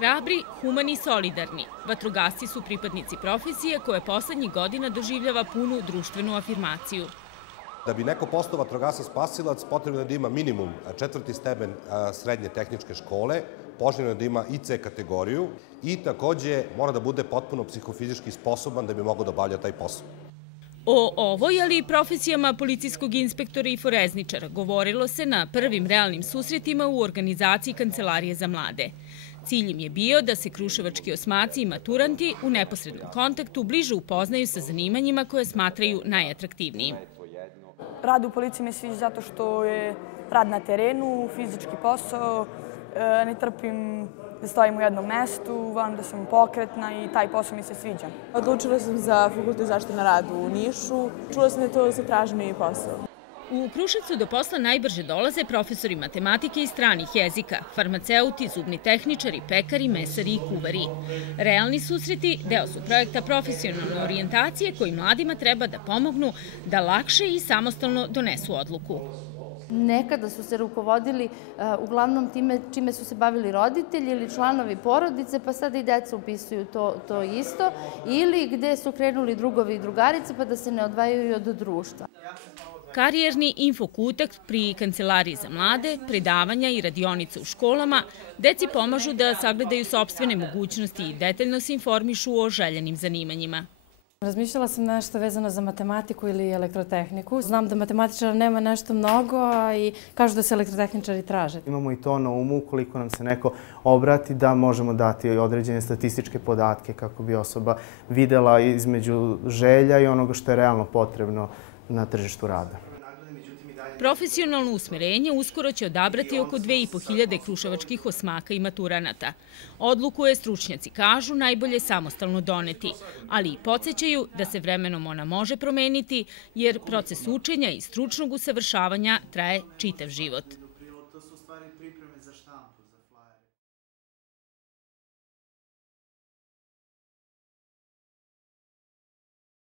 hrabri, humani i solidarni. Vatrogasci su pripadnici profesije koje poslednjih godina doživljava punu društvenu afirmaciju. Da bi neko postao vatrogasac spasilac, potrebno je da ima minimum 4. stepen srednje tehničke škole, poželjno je da ima i C kategoriju i takođe mora da bude potpuno psihofizički sposoban da bi mogao da obavlja taj posao. O ovoj, ali i profesijama policijskog inspektora i forezničara govorilo se na prvim realnim susretima u organizaciji Kancelarije za mlade. Cilj im je bio da se kruševački osmaci i maturanti u neposrednom kontaktu bliže upoznaju sa zanimanjima koje smatraju najatraktivnijim. Rad u policiji me sviđa zato što je rad na terenu, fizički posao, ne trpim da stojim u jednom mestu, volim da sam pokretna i taj posao mi se sviđa. Odlučila sam za Fakultet zaštite na radu u Nišu. Čula sam da je to zatraženi posao. U Kruševcu do posla najbrže dolaze profesori matematike i stranih jezika, farmaceuti, zubni tehničari, pekari, mesari i kuvari. Realni susreti deo su projekta profesionalne orijentacije koji mladima treba da pomognu da lakše i samostalno donesu odluku. Nekada su se rukovodili uglavnom time čime su se bavili roditelji ili članovi porodice, pa sada i deca upisuju to isto, ili gde su krenuli drugovi i drugarice pa da se ne odvajaju od društva. Karijerni infokutak pri Kancelariji za mlade, predavanja i radionica u školama, deci pomažu da sagledaju sopstvene mogućnosti i detaljno se informišu o željenim zanimanjima. Razmišljala sam nešto vezano za matematiku ili elektrotehniku. Znam da matematičara nema nešto mnogo, a i kažu da se elektrotehničari traže. Imamo i to na umu, ukoliko nam se neko obrati, da možemo dati određene statističke podatke kako bi osoba videla između želja i onoga što je realno potrebno na tržištu rada. Profesionalno usmerenje uskoro će odabrati oko 2500 kruševačkih osmaka i maturanata. Odluku je, stručnjaci kažu, najbolje samostalno doneti, ali i podsećaju da se vremenom ona može promeniti jer proces učenja i stručnog usavršavanja traje čitav život.